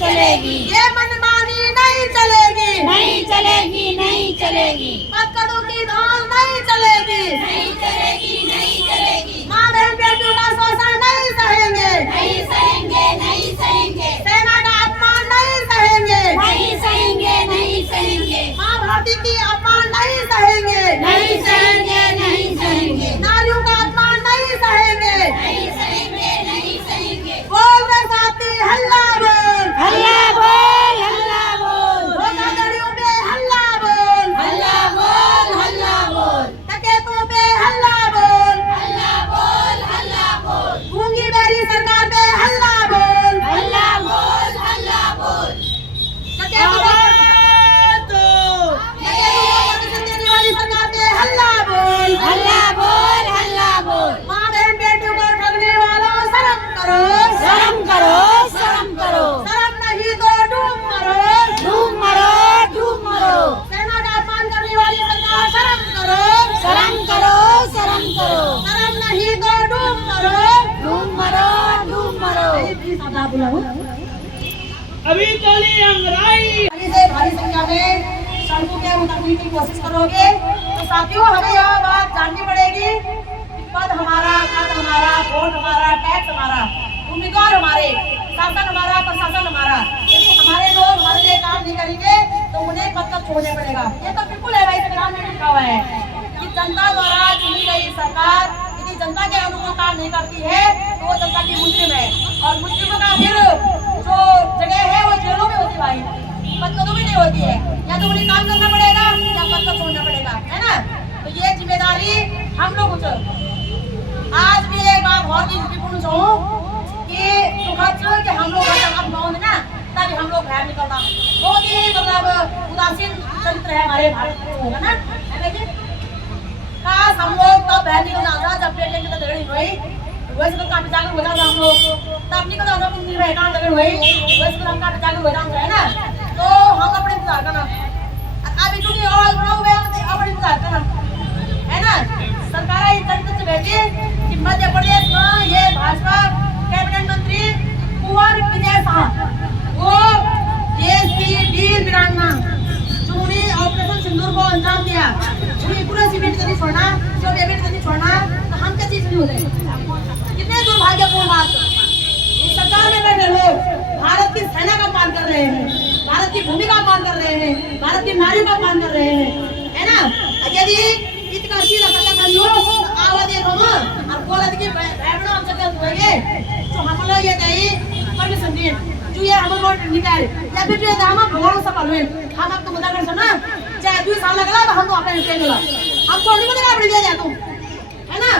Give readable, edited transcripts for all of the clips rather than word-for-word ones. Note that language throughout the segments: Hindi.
चलेगी, ये मनमानी नहीं चलेगी, नहीं चलेगी, नहीं चलेगी, पकड़ों की धाल नहीं चलेगी, नहीं चलेगी, नहीं चलेगी, माँ बहन बेटियों का शोषण नहीं सहेंगे, नहीं सहेंगे, नहीं सहेंगे, सेना का अपमान नहीं सहेंगे, नहीं सहेंगे, नहीं सहेंगे, माँ भारती की अपमान नहीं सहेंगे, नहीं सहेंगे, नहीं सहेंगे, नारियों का अपमान नहीं सहेंगे, नहीं सहेंगे, नहीं सहेंगे, बोल रे साथी हल्ला बोल, हल्ला बोल, हल्ला बोल, धोखाधड़ियों पे हल्ला बोल, हल्ला बोल, हल्ला बोल, डकैतों पे हल्ला बोल, हल्ला बोल, हल्ला बोल, गूंगी बेरी सरकार पे हल्ला बोल, हल्ला बोल, हल्ला बोल, डकैतों को परमिशन देने वाली सरकार पे हल्ला बोल, हल्ला बोल, हल्ला बोल, माँ बहन बेटियों को ठगने वालों शर्म करो, शर्म करो, शर्म करो, शर्म नहीं तो डूब मरो, डूब मरो, डूब मरो, सेना का अपमान करने वाली सरकार शर्म करो, शर्म करो, शर्म करो, शर्म नहीं तो डूब मरो, डूब मरो, डूब मरो, अभी चली अंगराई भारी से भारी संख्या में सड़कों पे उतरने की कोशिश करोगे तो साथियों हमें यह बात जाननी पड़ेगी कि पद हमारा, वोट हमारा, टैक्स हमारा, उम्मीदवार हमारे, शासन हमारा, प्रशासन हमारा। यदि हमारे लोग हमारे लिए काम नहीं करेंगे तो उन्हें पद तक छोड़ने पड़ेगा। ये तो बिल्कुल है भाई, संविधान में लिखा हुआ है कि जनता द्वारा चुनी गई सरकार यदि जनता के अनुकूल काम नहीं करती है तो वो जनता की मुजरिम है, और मुजरिमों का फिर जो जगह है वो जेलों में होती है भाई, पद कदों भी नहीं होती है। या तो उन्हें काम करना पड़ेगा या पद को छोड़ना पड़ेगा, है ना। तो ये जिम्मेदारी हम लोग उठो। आज भी एक बात बहुत ही पूर्ण चाहूँ कि दुखद छो कि हम लोग अब गाँव में ना तभी हम लोग बाहर निकलना बहुत ही मतलब उदासीन चरित्र है हमारे भारत में, होगा ना काश हम लोग तब बाहर निकल जाता जब पेट की तगड़ी हुई, वैसे तो काफी जागरूक हो जाता हम लोग, तब निकल जाता कुंडी में काम तगड़ी हुई, वैसे तो हम काफी जागरूक हो जाते है ना। तो हम अपने इंतजार करना अभी चूंकि और बड़ा हुआ है अपने इंतजार करना, है ना। सरकार इस तरीके से भेजी कि मध्य प्रदेश में ये भाजपा कैबिनेट मंत्री कुंवर विजय शाह वो देश की वीर वीरांगना जिन्होंने ऑपरेशन सिंदूर को अंजाम दिया, उन्हें पूरा सीमेंट नहीं छोड़ना, जो पेमेंट नहीं छोड़ना, तो हम क्या चीज नहीं हो जाए। कितने दुर्भाग्यपूर्ण बात। इस सरकार में बैठे लोग भारत की सेना का अपमान कर रहे हैं, भारत की भूमि का अपमान कर रहे हैं, भारत की नारियों का अपमान कर रहे हैं, है ना। यदि इतना चीज सरकार कर लो तो आवाज देखो और बोलत की बैठना हम सब होएंगे तो हम लोग ये नहीं परमिशन दिए जो ये हम लोग निकाल या फिर जो हम भगवान सफल हुए हम आपको मदद कर सुना चाहे 2 साल लगला तो हम तो अपने निकल गया हम तो नहीं मदद कर दिया तुम, है ना।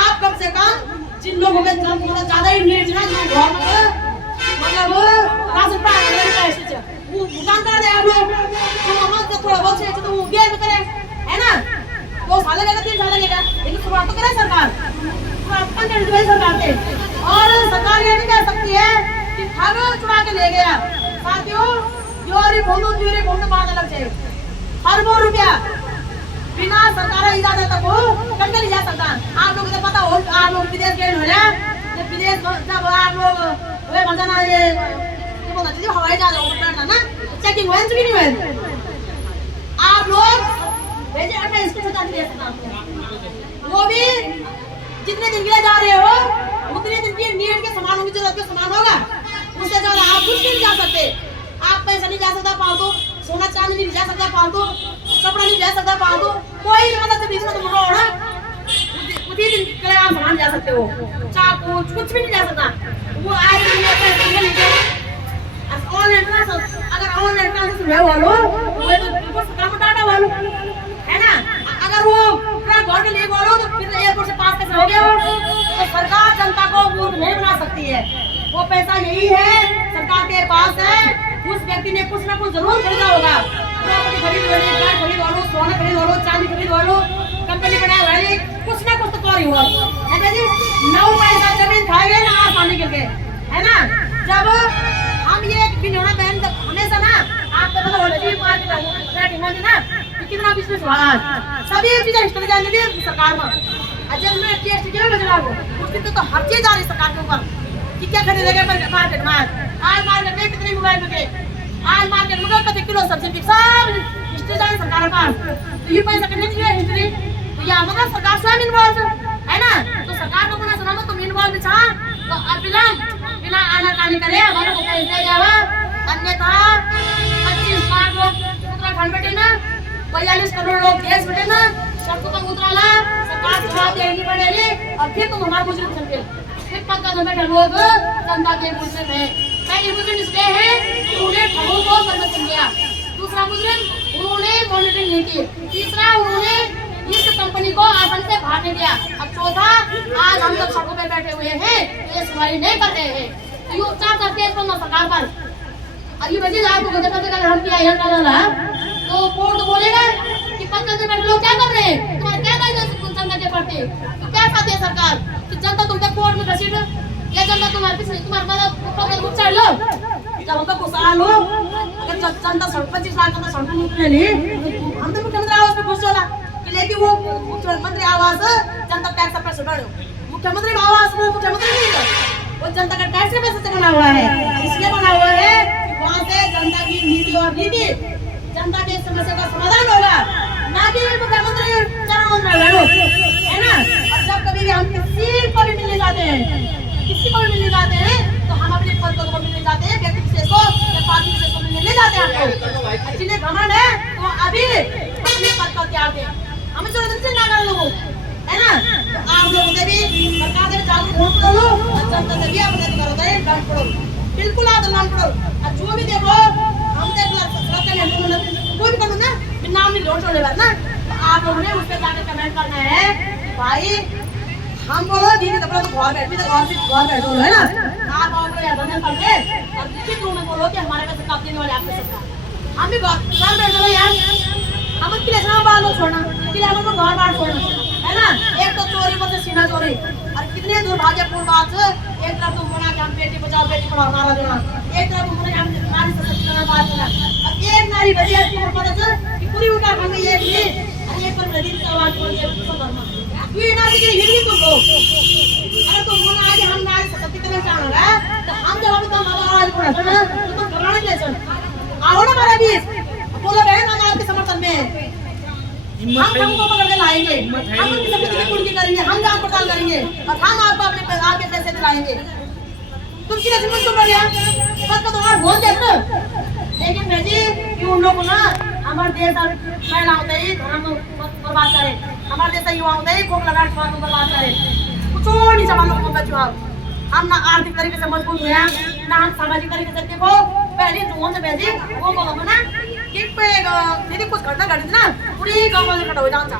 आप कम से कम जिन लोगों में ज्यादा ही नीड ना जो घर में मतलब राशन पाए पैसे वो दुकानदार है आप लोग तो हम तो थोड़ा बहुत से तो वो गेम करें, है ना। 2 साल लगेगा 3 साल लगेगा लेकिन शुरुआत तो करे सरकार, अपन के सरकार थे। और सरकार ये नहीं कह सकती है कि ठग चुरा के ले गया। साथियों जोरी बोलू बात अलग है। अरबों रुपया बिना सरकार इजाजत को कहीं नहीं जा सकता। आप लोगों को पता हो आप लोग विदेश गए हो ना, जब विदेश जब आप लोग वे मजाना ये बोलना चाहिए हवाई जहाज उड़ना ना चेकिंग हुआ कि नहीं हुआ। आप लोग भेजे 28 के साथ वो भी जितने दिन के लिए जा रहे हो उतने दिन की नीड के सामान होगी, जरूरत के सामान होगा, उससे ज्यादा आप कुछ नहीं जा सकते। आप पैसा नहीं जा सकता पालतू, सोना चांदी नहीं जा सकता पालतू, कपड़ा नहीं जा सकता पालतू, कोई मतलब बीच में तुम ना उसी दिन के लिए आप सामान जा सकते हो, चाकू कुछ भी नहीं जा सकता। वो आए ऑनलाइन क्लास अगर ऑनलाइन क्लासेस में वालो वो तो काम डाटा वालो, है ना। अगर वो पूरा घर के लिए वालो तो फिर एयरपोर्ट से पास कैसे हो गया हो। तो सरकार जनता को मूर्ख नहीं बना सकती है। वो पैसा यही है सरकार के पास है, उस व्यक्ति ने कुछ ना कुछ जरूर खरीदा होगा, प्रॉपर्टी खरीद वाली, कार खरीद वालो, सोना खरीद वालो, चांदी खरीद वालो, कंपनी बनाए वाली कुछ ना कुछ तो कर ही हुआ है ना जी। 9 पैसा जमीन खाएंगे ना आसानी करके, है ना। जब हम ये बिनोना बहन हमेशा ना आपको पता होना चाहिए मार्केट में ना कितना बिजनेस हुआ आज, सभी चीजें हिस्ट्री जाने दी सरकार में। अजय में टीएसटी के बजना को उसकी तो हर चीज आ रही सरकार के ऊपर कि क्या खरीदेगा मार्केट में। आज मार्केट में कितनी रुपये आज मार्केट में कति किलो सब्जी बिक सब हिस्ट्री जाने सरकार का तो ये पैसा कहीं नहीं है हिस्ट्री तो ये हमारा सरकार स्वयं इन्वॉल्व है ना तो सरकार को बोलना सुना तुम इन्वॉल्व था तो बिना बिना आनाकानी करे हमारे को पैसे देवा अन्यथा 25 लाख लोग उत्तराखंड बैठे ना 42 करोड़ लोग देश बैठे ना सड़कों पर उतराला सरकार जवाब देनी पड़ेगी और फिर तुम हमारे मुजरिम समझे फिर पक्का तो बैठे लोग जनता के मुजरिम है पहली मुजरिम इसलिए है उन्होंने ठगों को बंद कर दिया दूसरा मुजरिम उन्होंने मॉनिटरिंग नहीं की तीसरा उन्होंने इस कंपनी को आसन से भागने दिया अब चौथा आज हम लोग सड़कों पे बैठे हुए हैं ये सुनवाई नहीं कर रहे हैं तो ये उपचार करते हैं इस सरकार पर अभी बच्चे आपको बता देगा हम किया यहाँ डाला तो कोर्ट बोलेगा कि पक्का से बैठे लोग क्या कर रहे हैं तुम्हारे क्या दायित्व जनता के प्रति तो क्या चाहती है सरकार कि जनता तुमसे कोर्ट में घसीट या जनता तुम्हारे पीछे तुम्हारे मतलब उपचार लो जब हमको गुस्सा लो अगर जनता 25 लाख का सड़क निकले ली हम तो मुख्यमंत्री आवास में घुस चला कि लेकिन वो मुख्यमंत्री आवास जनता टैक्स पैसे बढ़ो मुख्यमंत्री आवास में मुख्यमंत्री नहीं है वो जनता का टैक्स के पैसे से बना हुआ है इसलिए बना हुआ है वहाँ से जनता की नीति और नीति जनता की समस्या का समाधान होगा ना कि मुख्यमंत्री चरण में लड़ो है ना और जब कभी भी हम किसी को भी मिलने जाते हैं तो हम अपने पद को मिलने जाते हैं व्यक्ति विशेष को या पार्टी विशेष को मिलने जाते हैं आपको जिन्हें घमंड है तो अभी अपने पद का त्याग दें हमें जरूरत से ना कर लोगों है ना तो आप लोगों से भी सरकार से जागरूक करो और जनता से भी अपने अधिकारों का दंड पड़ो बिल्कुल आप दंड पड़ो और जो भी देखो हम देख कोई भी करो ना नाम नहीं जोड़ छोड़े ना तो आप लोगों ने उस पर जाकर कमेंट करना है भाई हम बोलो दीदी तो घर बैठो है ना आप आओगे या बंधन करके और लिखित रूप में बोलो कि हमारे पैसे काट देने वाले आपके सरकार हम भी घर बैठो यार हम किले बाहर लोग छोड़ना किले हम घर बाहर छोड़ना है ना एक तो चोरी पर से सीना चोरी और कितने दुर्भाग्यपूर्ण बात है एक तरफ तुम बोला कि हम बेटी बचाओ बेटी पढ़ाओ नारा देना एक तरफ तुम बोला कि हम नारी सशक्तिकरण बात करना अब एक नारी बची है की मदद से कि पूरी उत्तराखंड में एक थी और एक पर नदी की आवाज बोल के धर्म ये नारी के हिंदी तुम लोग अगर तुम बोला आज हम नारी सशक्तिकरण चाहना है तो हम जब तुम आवाज बोला ना तो तुम घबराने जैसे आओ ना हमारे बीच बोलो बहन हम आपके समर्थन में हम सबको पकड़ के लाएंगे हम उनकी सबकी कुर्की करेंगे हम जांच पड़ताल करेंगे और हम आपको अपने आगे पैसे दिलाएंगे तुम किसी से मत गया बस तो तुम्हारा बोल देते लेकिन मैं जी कि उन लोगों ना हमारे देश और महिला होते ही धर्म बर्बाद करे हमारे देश युवा होते ही भूख लगा स्वास्थ्य बर्बाद करे कुछ नहीं जमानों को बचो हम ना आर्थिक तरीके से मजबूत हुए ना हम सामाजिक तरीके से देखो पहले जुओं से भेजी वो बोलो ना कि यदि कुछ घटना घटी ना पूरी गाँव वाले इकट्ठा हो जाता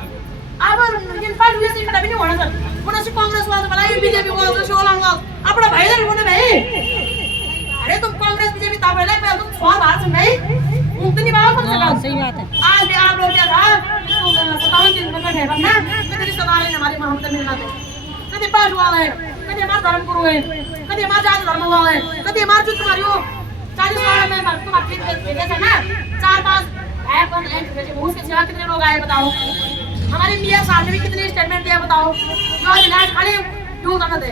अब इन पार्ट हुए से इकट्ठा भी नहीं होना सर उन्हें से कांग्रेस वाले बनाई बीजेपी वाले से शोलांगा अपना भाई दल बोले भाई अरे तुम कांग्रेस बीजेपी ताबेले पे तुम स्वाद हाथ से नहीं उतनी बात कर सकते सही बात है आज भी आप लोग क्या था 57 दिन में बैठे ना कभी रिश्तेदार हैं हमारे मोहम्मद मिलना थे कभी पास हुआ है कभी हमारा धर्म गुरु है कभी हमारा जाति धर्म हुआ है कभी हमारा जो तुम्हारी 40 साल में तुम्हारे भेजे थे ना 4-5 उसके सिवा कितने लोग आए बताओ हमारे मियां साहब ने भी कितने स्टेटमेंट दिया बताओ जो आज इलाज खाली क्यों करना थे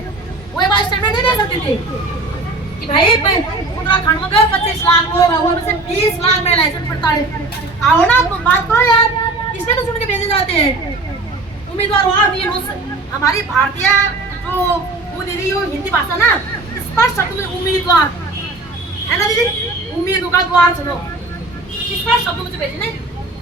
वो एक बार स्टेटमेंट नहीं दे सकती थी कि भाई उत्तराखंड में 25 लाख लोग हैं वो में से 20 लाख में लाइसेंस पड़ता है आओ ना तुम बात करो यार इसलिए तो सुन के भेजे जाते हैं उम्मीदवार वहाँ दिए हमारी भारतीय जो वो दीदी वो हिंदी भाषा ना स्पष्ट शब्द में उम्मीदवार है ना दीदी उम्मीदवार सुनो स्पष्ट शब्दों में भेजे नहीं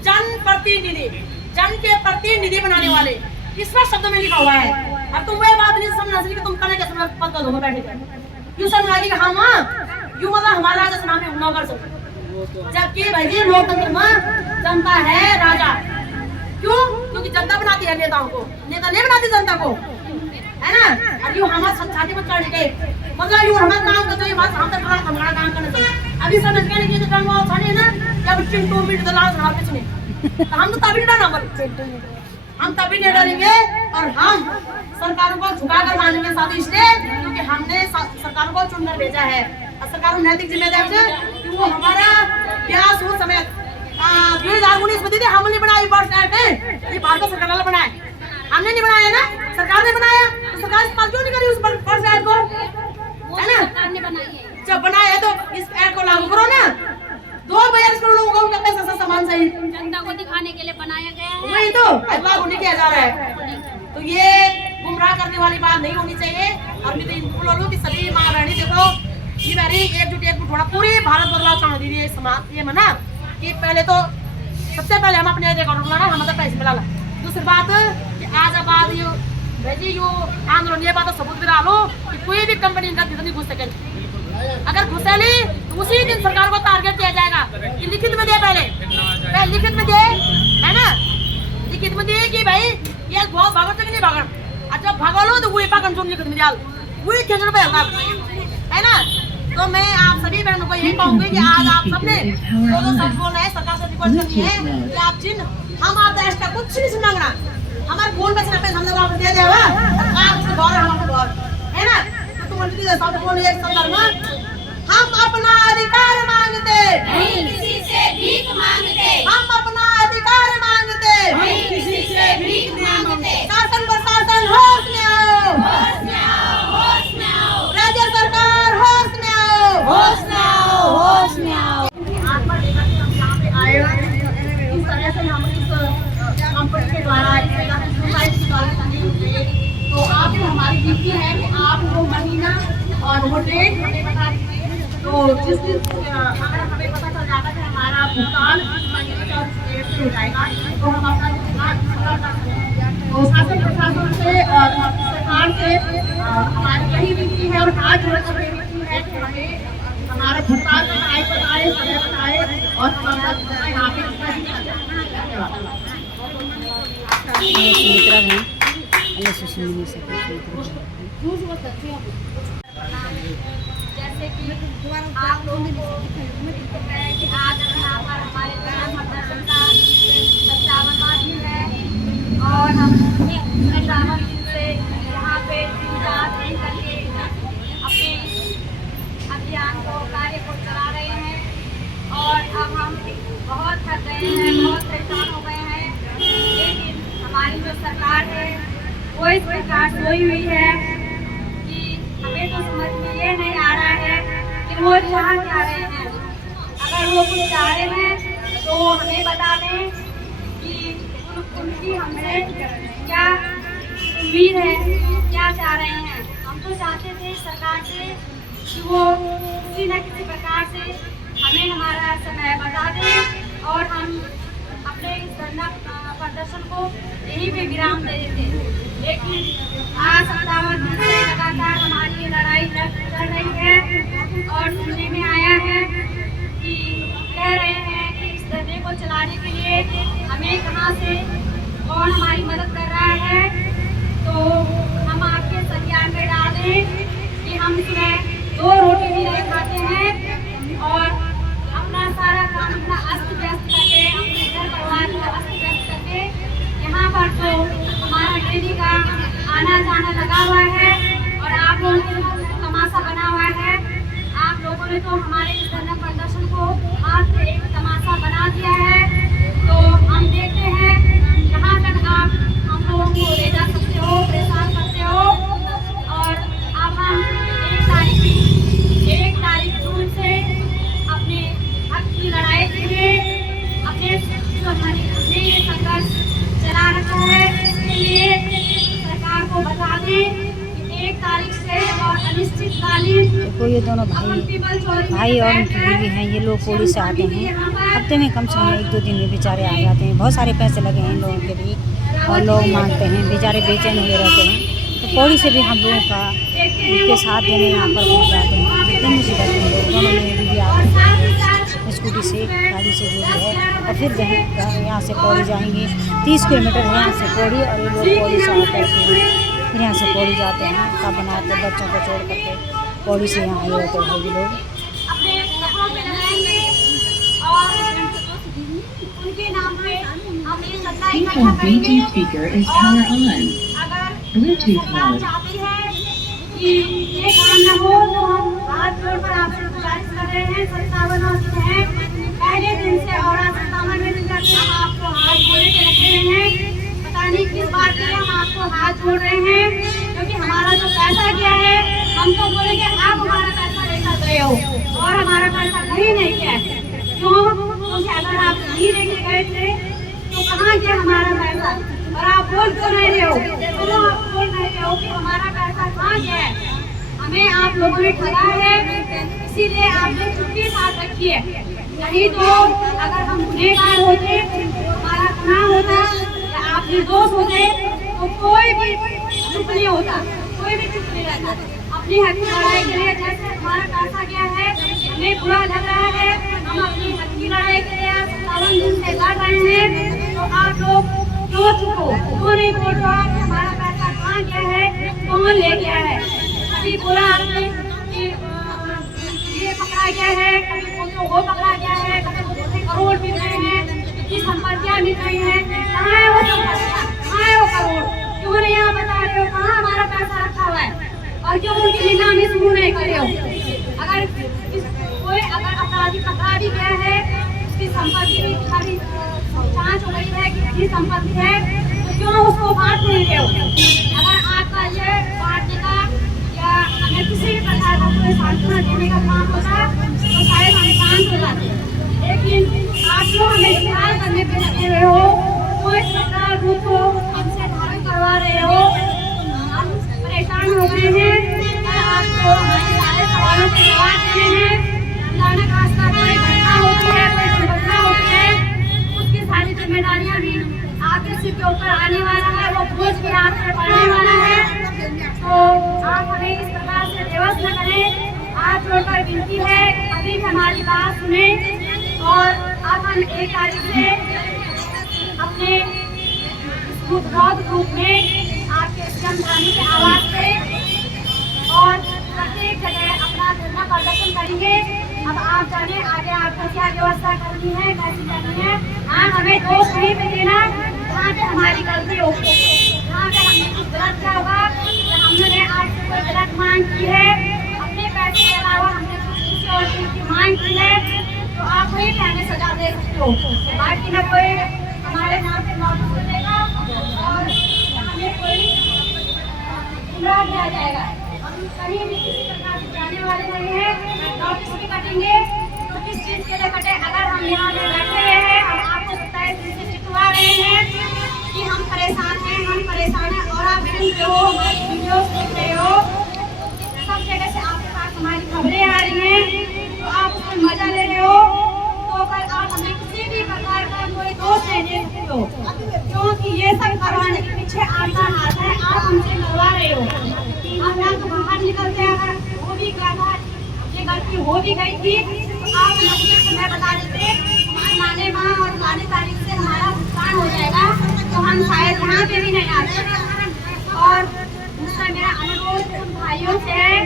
जनप्रतिनिधि जन के प्रतिनिधि बनाने वाले स्पष्ट शब्दों में लिखा हुआ है अब तुम वह बात नहीं समझना कि तुम करने के समय पद पर बैठे यूं समझा कि हम यूं मतलब हमारा राजा से नाम न कर सकते जबकि भाई जी लोकतंत्र में जनता है राजा क्यों क्योंकि जनता बनाती है नेताओं को नेता नहीं बनाती जनता को है ना अब यूं हमारे छाती में चढ़ गए मतलब यूं हमारा काम करते हैं हम तक हमारा काम करना चाहिए अभी समझ गए कि काम वो छाने ना जब चिंटू मिट दलाल हमारे पीछे हम तो तभी डालना पड़ेगा हम तभी नहीं डरेंगे और हम सरकारों को झुकाकर मानेंगे साथ इसलिए क्योंकि हमने सरकारों को चुनकर भेजा है और सरकार नैतिक जिम्मेदारी है कि वो हमारा प्यास हो समय 2019 में दीदी हमने बनाई बस ये भारत सरकार ने बनाया हमने नहीं बनाया ना सरकार ने बनाया तो सरकार इस्तेमाल क्यों नहीं करी उस बस को है ना जब बनाया है तो इस ऐड को लागू करो ना करने वाली बात नहीं होनी चाहिए। और मैं तो बोलूँ कि सभी माँ बहनी देखो ये मेरी एकजुट होना पूरी भारत बदलाव चाह दी है समाज ये मना कि पहले तो सबसे पहले हम अपने रिकॉर्ड लाना हम तो पैसे मिला। दूसरी बात कि आज आबाद यो आंदोलन ये बात सबूत भी डालो कि कोई भी कंपनी नहीं घुस सके। अगर घुसेली तो उसी दिन सरकार को टारगेट दिया जाएगा कि लिखित में दे पहले लिखित में दे है ना, लिखित में दे कि भाई ये बहुत भागत नहीं भागन अच्छा भागलो तो वही पाकन जोन लिखित में डाल वही खेचड़ पे है ना। तो मैं आप सभी बहनों को यही कहूंगी कि आज आप सबने जो सच बोलना है सरकार से रिक्वेस्ट करनी है कि आप जिन हम आप देश का कुछ नहीं सुनांगना हमारे फोन पे से हम लोग आपको दे देगा आप गौर हमारे गौर है ना। तो तुम मंत्री जैसा तो बोल एक संदर्भ में हम अपना अधिकार मांगते नहीं किसी से भीख मांगते, हम अपना अधिकार मांगते नहीं किसी से भीख मांगते। शासन प्रशासन होश में आओ, होश में आओ, होश में आओ, राज्य सरकार होश में आओ, होश में आओ, होश में आओ। आज पर देखा कि हम यहाँ पे आए इस तरह से हम इस कंपनी के द्वारा इस तरह से सुसाइड की बात करनी होगी। तो आप हमारी ड्यूटी है कि आप वो महीना और वो डेट हमें बता दीजिए। तो जिस दिन अगर हमें पता चल जाता है कि हमारा भुगतान इस महीने और इस डेट से हो जाएगा तो हम अपना भुगतान पूरा कर सकते हैं। तो शासन प्रशासन से और सरकार से हमारी यही विनती है और हाथ जोड़कर विनती है कि हमें हमारा भुगतान का टाइम बताए समय बताए और हमारा यहाँ पे सुमित्रा बहन अन्य सुशील मिनी से जैसे कि आप लोगों को है कि आज यहाँ पर हमारे ग्राम प्रदर्शन का 55वां दिन है और हम 55वां दिन से यहाँ पे रात दिन करके अपने अभियान को कार्य को चला रहे हैं। और अब हम बहुत थक गए हैं, बहुत परेशान हो गए हैं, लेकिन हमारी जो सरकार है वो इस प्रकार सोई हुई है कि हमें तो समझ में ये नहीं आ रहा है कि वो चाह क्या रहे हैं। अगर वो कुछ चाह रहे हैं तो हमें बता दें कि उनकी हमसे क्या उम्मीद है, क्या चाह रहे हैं। हम तो चाहते थे सरकार से कि वो किसी न किसी प्रकार से हमें हमारा समय बता दें और हम अपने इस धरना प्रदर्शन को यहीं पे विराम दे देते। लेकिन आज 57 दिन से लगातार हमारी ये लड़ाई चल रही है और सुनने में आया है कि कह रहे हैं कि इस धरने को चलाने के लिए हमें कहाँ से कौन हमारी मदद कर रहा है। तो हम आपके संज्ञान में डाल दें कि हम इसमें 2 रोटी भी नहीं खाते हैं और अपना सारा काम अपना अस्त व्यस्त करके अपने घर परिवार को अस्त व्यस्त करके यहाँ पर तो हमारा डेली का आना जाना लगा हुआ है और आप लोगों ने तमाशा बना हुआ है। आप लोगों ने तो हमारे इस धरना प्रदर्शन को मात्र एक तमाशा बना दिया है। तो हम देखते हैं कहाँ तक आप हम लोगों को ले जा सकते हो, परेशान करते हो। और अब हम 1 तारीख जून से अपने हक की लड़ाई के लिए अपने जो हमने ये संघर्ष चला रखा है इसके लिए सरकार को बता दें कि 1 तारीख से और अनिश्चितकालीन देखो ये दोनों भाई और उनकी बीवी हैं। ये लोग पौड़ी से आते हैं, हफ्ते में कम से कम 1-2 दिन में बेचारे आ जाते हैं। बहुत सारे पैसे लगे हैं इन लोगों के भी और लोग मांगते हैं, बेचारे बेचैन हुए रहते हैं। तो पौड़ी से भी हम लोगों का उनके साथ देने यहाँ पर पहुँच जाते हैं। जितने मुसीबत हैं लोग दोनों में बीवी आते हैं स्कूटी से गाड़ी से जो भी है और फिर यहाँ से पौड़ी जाएंगे। 30 किलोमीटर है यहाँ से पौड़ी और ये लोग पौड़ी से आकर के फिर यहाँ से पौड़ी जाते हैं। तब बनाते बच्चों को छोड़ करके पौड़ी से यहाँ आए होते हैं भाई लोग। अपने कपड़ों पे लगाएंगे और उनके नाम पे हम ये चंदा इकट्ठा करेंगे। अगर सरकार चाहती है कि ये काम न हो तो हम हाथ जोड़कर आपसे गुजारिश कर रहे हैं। 57 दिन है पहले दिन से और आज 57वें दिन तक हम आपको हाथ जोड़े के रखे हैं। पता नहीं किस बात के हम आपको हाथ जोड़ रहे हैं क्योंकि हमारा जो पैसा गया है हम तो बोलेंगे आप हमारा पैसा लेकर गए हो और हमारा पैसा कहीं नहीं गया है। क्यों? क्योंकि अगर आप नहीं लेके गए थे तो कहाँ गया हमारा पैसा? और आप बोल क्यों नहीं रहे हो? क्यों आप बोल नहीं रहे हो कि हमारा पैसा कहाँ गया है? हमें आप लोगों ने ठगा है, इसीलिए आप लोग चुप्पी साथ रखिए। नहीं तो अगर हम गुनहगार होते, हमारा गुनाह होता या आप निर्दोष होते तो कोई भी चुप नहीं होता, कोई भी चुप नहीं रहता। अपनी हक की लड़ाई के लिए जैसे हमारा पैसा गया है, हमें बुरा लग रहा है, हम अपनी हक की लड़ाई के लिए 57 दिन से लड़ रहे हैं, तो आप लोग क्यों चुप हो? क्यों नहीं बोल रहा कि हमारा पैसा कहाँ गया है, कौन ले गया है? कभी बोला आपने कि ये पकड़ा गया है, कभी बोलते वो पकड़ा गया है, कभी बोलते करोड़ मिल रहे हैं, कितनी संपत्तियाँ मिल रही हैं, कहाँ है वो संपत्तियाँ, कहाँ है वो करोड़? क्यों नहीं आप बता रहे हो कहाँ हमारा पैसा रखा हुआ है? और क्यों उनकी नीलामी शुरू नहीं कर रहे हो? अगर कोई अपराधी पकड़ा भी गया है, उसकी संपत्ति भी खाली जांच हो गई है कि कितनी संपत्ति है, तो क्यों उसको बांट नहीं रहे हो? अगर आपका ये बांटने का या अगर किसी भी प्रकार का कोई सांत्वना देने का काम होता तो शायद हम शांत हो जाते, लेकिन आप लोग हमें ख्याल करने पे लगे हुए हो, कोई सरकार रूप हो हमसे धारण करवा रहे हो, हम परेशान हो गए हैं। आपको हमारे सारे सवालों के जवाब देने हैं। अचानक रास्ता कोई घटना होती है, कोई दुर्घटना होती है, उसकी सारी जिम्मेदारियां भी आपके सिर के ऊपर आने वाला है, वो बोझ भी आप पे पड़ने वाला है। तो आप हमें इस प्रकार से बेवस न करें। आप लोगों पर विनती है, अभी भी हमारी बात सुने और आप हम 1 तारीख से अपने मुद्राद रूप में आपके जनध्वनि के आवाज पे और प्रत्येक जगह अपना धरना प्रदर्शन करेंगे। अब आप जाने आगे आपको क्या व्यवस्था करनी है, कैसी करनी है। हाँ, हमें दोष नहीं पे देना जहाँ पे हमारी गलती होगी, जहाँ पे हमने कुछ गलत किया होगा, हमने आपसे कोई गलत मांग की है, अपने पैसे के अलावा हमने किसी और चीज की मांग की है, तो आप वही पे हमें सजा दे सकते हो। बाकी न कोई हमारे नाम पे नोटिस देगा और हमें कोई गुमराह किया जाएगा। हम कहीं भी किसी प्रकार से जाने वाले नहीं हैं, नोटिस भी कटेंगे तो किस चीज़ के लिए कटे? अगर हम यहाँ पे बैठे हुए हैं, हम आपको 27 दिन से चितवा रहे हैं कि हम परेशान हैं और आप सुन रहे हो, हमारी वीडियो देख रहे हो, सब जगह से आपके पास हमारी खबरें आ रही हैं, तो आप उसमें मजा ले रहे हो, तो अगर आप हमें किसी भी प्रकार का कोई दोष नहीं दे सकते हो, क्योंकि ये सब करवाने के पीछे आपका हाथ है, आप हमसे करवा रहे हो। हम ना तो बाहर निकलते हैं, अगर वो भी ये गलती हो भी गई थी तो आप मुझे समय बता देते, फलाने माह और फलाने तारीख से हमारा भुगतान हो जाएगा, तो हम शायद यहाँ पे भी नहीं आते। और दूसरा मेरा अनुरोध उन भाइयों से है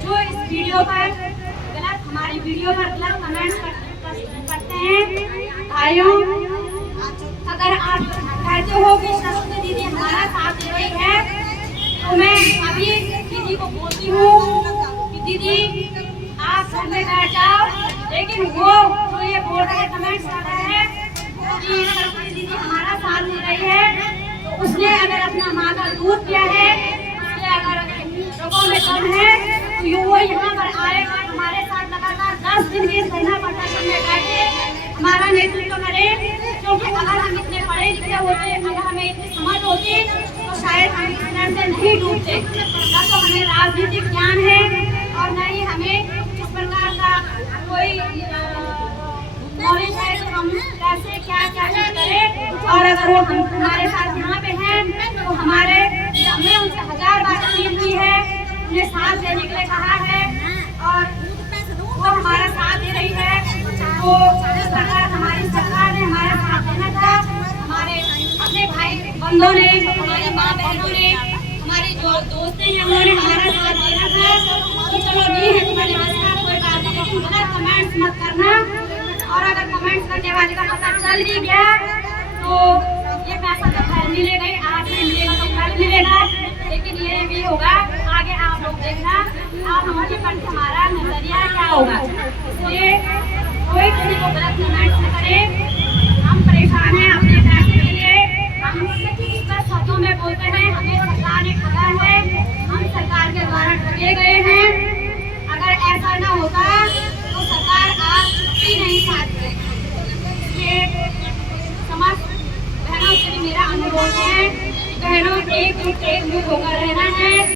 जो इस वीडियो पर गलत, हमारी वीडियो पर गलत कमेंट्स करते हैं। भाइयों, अगर आप कहते हो कि सरस्वती दीदी हमारा साथ दे रही है, तो मैं अभी दीदी को बोलती हूँ कि दीदी आप घर में बैठ जाओ, लेकिन वो जो ये बोल रहे हैं, कमेंट्स कर रहे हैं कि सरस्वती दीदी हमारा साथ दे रही है, तो उसने अगर अपना माँ का दूध पिया है, उसके अगर लोगों में कम है, तो वो यहाँ पर आए और हमारे साथ लगातार 10 दिन के धरना प्रदर्शन में बैठे हमारा नेतृत्व करें, क्योंकि अगर हम इतने पढ़े लिखे होते, अगर हमें इतनी समझ होती, तो शायद हम इस तरह से नहीं डूबते। ना तो हमें राजनीतिक ज्ञान है और न ही हमें इस प्रकार का कोई नॉलेज है कि हम कैसे क्या करें। और अगर वो हम हमारे साथ यहाँ पे हैं, तो हमने उनसे 1000 बार अपील की है, उन्हें साथ देने के लिए कहा है और वो हमारा साथ दे रही है। तो जिस प्रकार हमारी सरकार ने हमारा साथ देना था, हमारे अपने भाई बंधुओं ने, हमारे माँ बहनों ने, हमारे जो दोस्त हैं उन्होंने हमारा साथ देना था, तो चलो नहीं है तुम्हारे पास का कोई बात नहीं, लेकिन गलत कमेंट्स मत करना। और अगर कमेंट्स करने वाले का पता चल भी गया तो ये पैसा तो घर मिलेगा ही, आज नहीं मिलेगा तो कल मिलेगा, लेकिन ये भी होगा आगे। आप लोग देखना, आप हमारे प्रति हमारा नजरिया क्या होगा, इसलिए कोई किसी को गलत कमेंट्स न करे। हम परेशान हैं अपने पैसे के लिए, हम स्पष्ट शब्दों में बोलते हैं हमें सरकार ने ठगा है, हम सरकार के द्वारा ठगे गए हैं। अगर ऐसा न होता तो सरकार आज छुट्टी नहीं पाती। इसलिए समस्त बहनों से भी मेरा अनुरोध है एकजुट होकर रहना है।